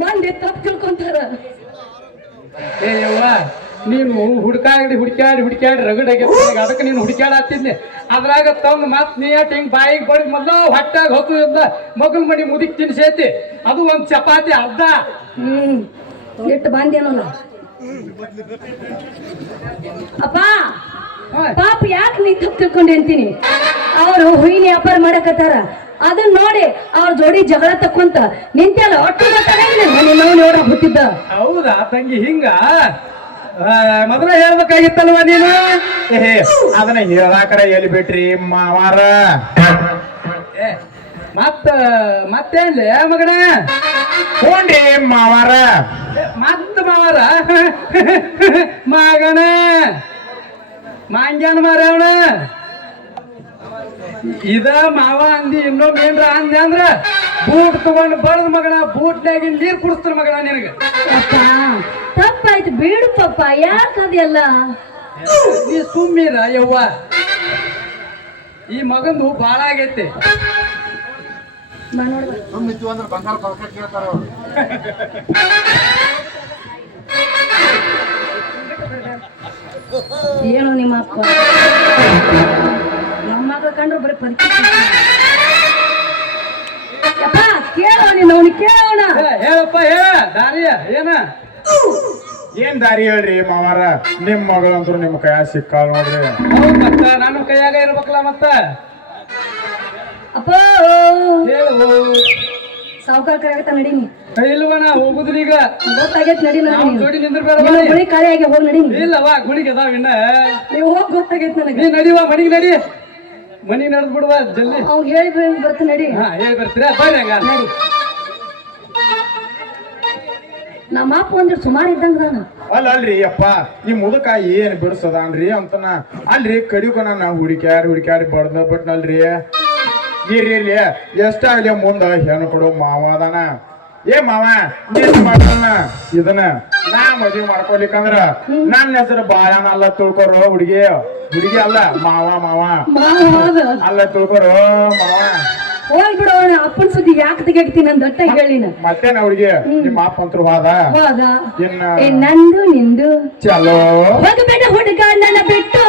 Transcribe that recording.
ಮಂದಿ ತಪ್ಪು ತಿಳ್ಕೊಂತಾರ. ಏ ಯವ್ವ ನೀನು ಹುಡುಕ್ಯಾಡಿ ರಗಡಾಗಿ ಅದಕ್ಕೆ ನೀನು ಹುಡುಕ್ಯಾಡತ್ತಿದ್ನಿ ಅದ್ರಾಗ ತಂದು ಮತ್ ನೀ ಹಿಂಗ್ ಬಾಯಿಗೆ ಬಡಿದ್ ಮೊದ್ಲು ಹೊಟ್ಟಾಗ ಹೋಗ್ತದ ಮಗಲ್ ಮಡಿ ಮುದಿಕ್ ತಿನ್ಸೈತಿ ಅದು ಒಂದ್ ಚಪಾತಿ ಅರ್ಧ ಇಟ್ಟು ಬಂದೇನಲ್ಲ ಅಪ್ಪ ಪಾಪ ಯಾಕೆ ನೀ ತಪ್ಪು ತಿಳ್ಕೊಂಡೆ ಅಂತೀನಿ. ಅವರು ಹುಯಿನ ವ್ಯಾಪಾರ ಮಾಡಕತ್ತಾರ ಅದನ್ನ ನೋಡಿ ಅವ್ರ ಜೋಡಿ ಜಗಳ ತಕ್ಕೊಂತ ನಿಂತಲ್ಲ ಒಟ್ಟು ನೋಡ ಹುಟ್ಟಿದ್ದ. ಹೌದಾ ತಂಗಿ ಹಿಂಗ ಮೊದಲ ಹೇಳ್ಬೇಕಾಗಿತ್ತಲ್ವ ನೀನು ಅದನ್ನ ಹೇಳಾಕರ ಎಲ್ಲಿ ಬಿಟ್ರಿ ಮಾವಾರ ಮತ್ತೇನ್ಲಿ ಮಗನ ಹೋನ್ರಿ ಮಾವಾರ ಮತ್ತ ಮಾವಾರ ಮಗನ ಮಾಂಗ್ಯಾನ ಮಾರವಣ ಇದ ಮಾವ ಅಂದಿ ಇನ್ನೊಮ್ಮೆ ಏನ್ರ ಅಂದೆ ಅಂದ್ರ ಬೂಟ್ ತಗೊಂಡು ಬಡದ್ ಮಗನ ಬೂಟ್ನಾಗಿನ್ ನೀರ್ ಕುಡಿಸ್ತಾರ ಮಗನ ನಿನಗ. ತಪ್ಪಾಯ್ತು ಬಿಡು ಪಪ್ಪ ಯಾಕದೆಲ್ಲ ನೀ ಸುಮ್ಮಿರ ಯವ್ವ ಈ ಮಗಂದು ಬಾಳ ಆಗೈತಿ. ಏನು ನಿಮ್ಮ ಅಪ್ಪ ನಮ್ಮ ಮಗ ಕಂಡ್ರು ಬರೀ ಪರಿಚಯ ಕೇಳೋ ನೀನು ಅವನಿಗೆ ಕೇಳೋಣ. ಹೇಳಪ್ಪ ಹೇಳ ದಾರಿಯ ಏನ್ ದಾರಿ ಹೇಳ್ರಿ ಮಾವಾರ ನಿಮ್ ಮಗಳಂದ್ರು ನಿಮ್ ಕೈಯಾಗ ಸಿಕ್ಕಾಳ ನೋಡ್ರಿ. ಹೌದ್ ಮತ್ತ ನಾನು ಕೈಯಾಗ ಇರ್ಬೇಕಲ್ಲ ಮತ್ತ ಅಪ್ಪ ಹೇಳು ಸಾವುಕಾರ ಕರೆಯಾಗತ್ತ ನಡೀನಿ ಇಲ್ವನ ಹೋಗುದ್ರಿ ಈಗ ಗೊತ್ತಾಗೈತ್ ನಡಿ ಜೋಡಿ ನಿಂದ್ರಬೇಡ ಗುಳಿ ಖಾಲಿಯಾಗಿ ಹೋಗಿ ನಡಿ. ಇಲ್ಲವಾ ಗುಳಿಗೆ ಅದಾವ ಇನ್ನ ನೀವು ಹೋಗಿ ಗೊತ್ತಾಗೈತ್ ನನಗೆ. ನೀ ನಡಿವಾ ಮನಿಗೆ ನಡಿ ಮನಿಗೆ ನಡೆದ್ ಬಿಡುವ ಜಲ್ದಿ. ಅವ್ನು ಹೇಳಿ ಬರ್ತ ನಡಿ. ಹಾ ಹೇಳಿ ಬರ್ತೀರಾ ಬರ್ರಿ ಹಂಗ ನಡಿ. ನಮ್ಮ ಅಪ್ಪ ಅಂದ್ರೆ ಸುಮಾರು ಇದ್ದಂಗ ನಾನು ಅಲ್ರಿ ಅಪ್ಪ ಈ ಮುದಕ ಏನ್ ಬಿಡ್ಸದಾನ್ರಿ ಅಂತನ ಅಲ್ರಿ ಕಡಿಕ ನಾನು ಹುಡುಕ್ಯಾಡಿ ಬಡ್ದ ಬಿಟ್ನಲ್ರಿ. ಇರ್ಲಿ ಎಷ್ಟಾಗ್ಲಿ ಮುಂದ ಹೆಣ್ಣು ಕೊಡು ಮಾವ ಅದಾನ. ಏ ಮಾವ ನೀನ್ ಮಾಡ್ತಾನ ಇದನ್ನ ನಾ ಮದ್ವಿ ಮಾಡ್ಕೊಲಿಕ್ಕಂದ್ರ ನನ್ನ ಹೆಸರು ಬಾಳನ ಅಲ್ಲ ತಿಳ್ಕೊರೋ ಹುಡುಗಿ ಅಲ್ಲ ಮಾವ ಅಲ್ಲ ತಿಳ್ಕೊರೋ ಮಾವ. ಹೋಗ್ಬಿಡು ಅಪ್ಪನ ಸುದ್ದಿ ಯಾಕೆ ತೆಗಿತೀನಿ ಅಂತ ದಟ್ಟ ಹೇಳಿನ ಮತ್ತೇನ ಹುಡುಗಿ ನಿಮ್ಮ ಅಪ್ಪ ಅಂತರು ಹೋದ ಇನ್ನ ನಂದು ನಿಂದು ಚಲೋ ಹೋಗಬೇಡ ಹುಡುಗ ನನ್ನ ಬಿಟ್ಟು